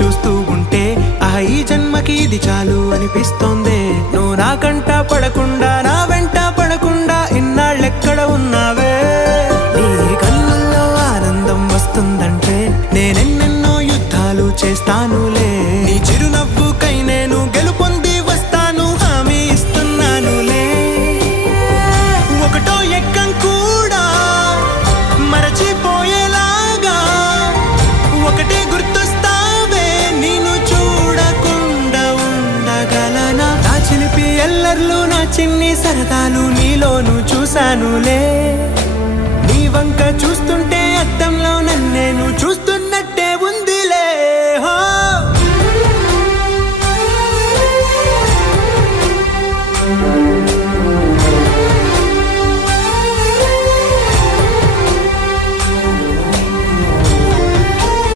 చూస్తూ ఉంటే ఈ జన్మకి ఇది చాలు అనిపిస్తోంది. నువ్వు నా కంట పడకుండా నా వెంట పడకుండా ఇన్నాళ్ళెక్కడ ఉన్నావే? నీ కళ్ళల్లో ఆనందం వస్తుందంటే నేనెన్నెన్నో యుద్ధాలు చేస్తానులే. నీ చిరునవ్వుకై నేను గెలుపొంది వస్తాను, హామీ ఇస్తున్నానులే. ఒకటో ఎక్కం కూడా మరచిపోయేలాగా ఒకటే గుర్తొస్తావే, నేను చూడకుండా ఉండగలనా? నా చిలిపి ఎల్లర్లు నా చిన్ని సరదాలు నీలోను చూశానులే. నీ వంక చూస్తుంటే అద్దంలో నన్నేను చూస్తూ